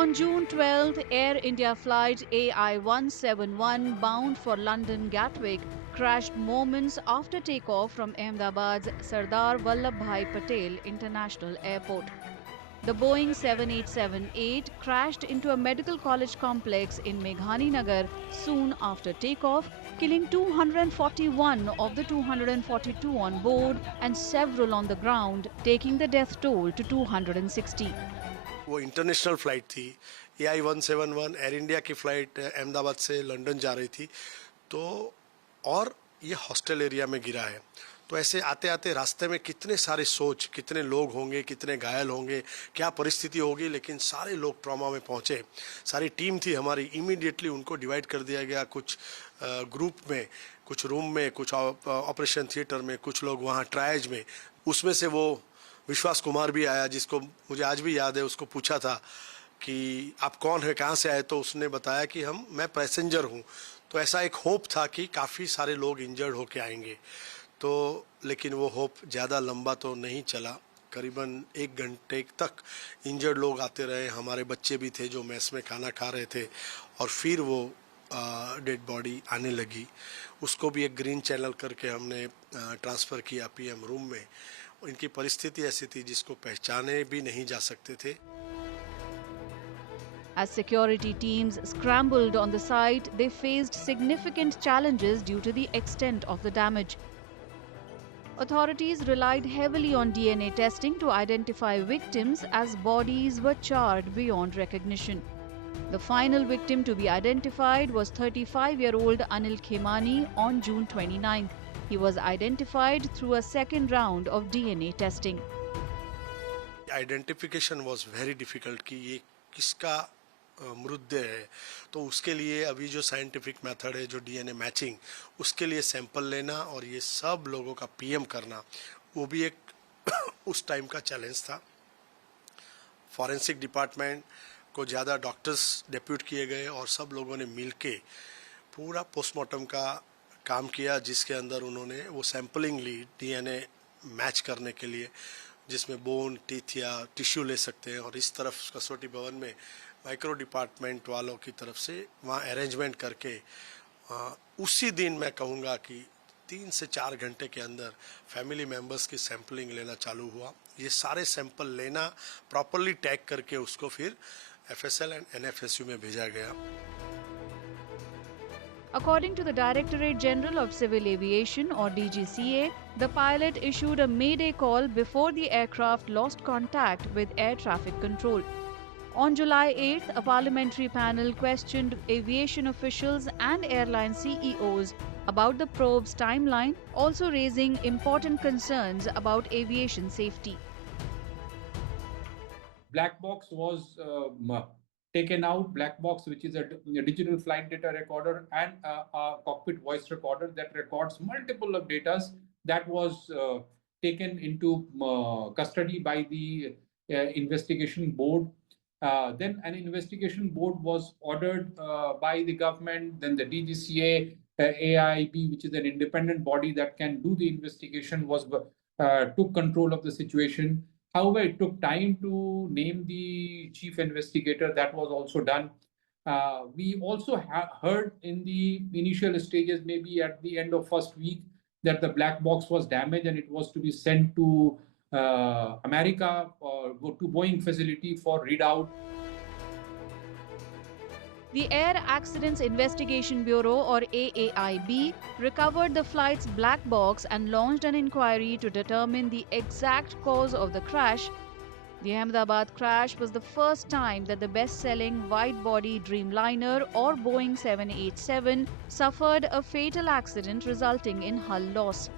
On June 12th, Air India flight AI-171 bound for London Gatwick crashed moments after takeoff from Ahmedabad's Sardar Vallabhbhai Patel International Airport. The Boeing 7878 crashed into a medical college complex in Meghani Nagar soon after takeoff, killing 241 of the 242 on board and several on the ground, taking the death toll to 260. वो international flight थी। AI-171 air India की flight Ahmedabad से London जा रही थी, तो और ये हॉस्टल एरिया में गिरा है। तो ऐसे आते आते रास्ते में कितने सारे सोच, कितने लोग होंगे, कितने घायल होंगे, क्या परिस्थिति होगी, लेकिन सारे लोग ट्रॉमा में पहुँचे। सारी टीम थी हमारी, इमीडिएटली उनको डिवाइड कर दिया गया, कुछ ग्रुप में, कुछ रूम में, कुछ ऑपरेशन थिएटर में, कुछ लोग वहाँ ट्रायज में। उसमें से वो विश्वास कुमार भी आया, जिसको मुझे आज भी याद है। उसको पूछा था कि आप कौन है, कहाँ से आए, तो उसने बताया कि मैं पैसेंजर हूँ। तो ऐसा एक होप था कि काफ़ी सारे लोग इंजर्ड होके आएंगे, तो लेकिन वो होप ज़्यादा लंबा तो नहीं चला। करीबन 1 घंटे तक इंजर्ड लोग आते रहे। हमारे बच्चे भी थे जो मेस में खाना खा रहे थे, और फिर वो डेड बॉडी आने लगी। उसको भी एक ग्रीन चैनल करके हमने ट्रांसफ़र किया PM रूम में। इनकी परिस्थिति ऐसी थी जिसको पहचाने भी नहीं जा सकते थे। As security teams scrambled on the site, they faced significant challenges due to the extent of the damage. Authorities relied heavily on DNA testing to identify victims as bodies were charred beyond recognition. The final victim to be identified was 35-year-old Anil Khemani on June 29th. He was identified through a second round of DNA testing. Identification was very difficult कि ये किसका मृतदेह है। तो उसके लिए अभी जो साइंटिफिक मेथड है, जो DNA मैचिंग, उसके लिए सैंपल लेना और ये सब लोगों का PM करना, वो भी एक उस टाइम का चैलेंज था। फॉरेंसिक डिपार्टमेंट को ज़्यादा डॉक्टर्स डेप्यूट किए गए और सब लोगों ने मिलके पूरा पोस्टमार्टम का काम किया, जिसके अंदर उन्होंने वो सैंपलिंग ली DNA मैच करने के लिए, जिसमें बोन, टीथ या टिश्यू ले सकते हैं। और इस तरफ कसौटी भवन में माइक्रो डिपार्टमेंट वालों की तरफ से वहाँ अरेंजमेंट करके उसी दिन मैं कहूँगा कि 3 से 4 घंटे के अंदर फैमिली मेम्बर्स की सैंपलिंग लेना चालू हुआ। ये सारे सैंपल लेना, प्रॉपरली टैग करके उसको फिर FSL एंड NFSU में भेजा गया। According to the Directorate General of Civil Aviation or DGCA, the pilot issued a mayday call before the aircraft lost contact with air traffic control. On July 8th, a parliamentary panel questioned aviation officials and airline CEOs about the probe's timeline, also raising important concerns about aviation safety. Black box was taken out. Black box, which is a digital flight data recorder and a cockpit voice recorder that records multiple of data, that was taken into custody by the investigation board. Then an investigation board was ordered by the government. Then the DGCA, AIB, which is an independent body that can do the investigation, took control of the situation. However, it took time to name the chief investigator. That was also done. We also heard in the initial stages, maybe at the end of first week, that the black box was damaged and it was to be sent to America or to Boeing facility for readout. The Air Accidents Investigation Bureau or AAIB recovered the flight's black box and launched an inquiry to determine the exact cause of the crash. The Ahmedabad crash was the first time that the best-selling wide-body Dreamliner or Boeing 787 suffered a fatal accident resulting in hull loss.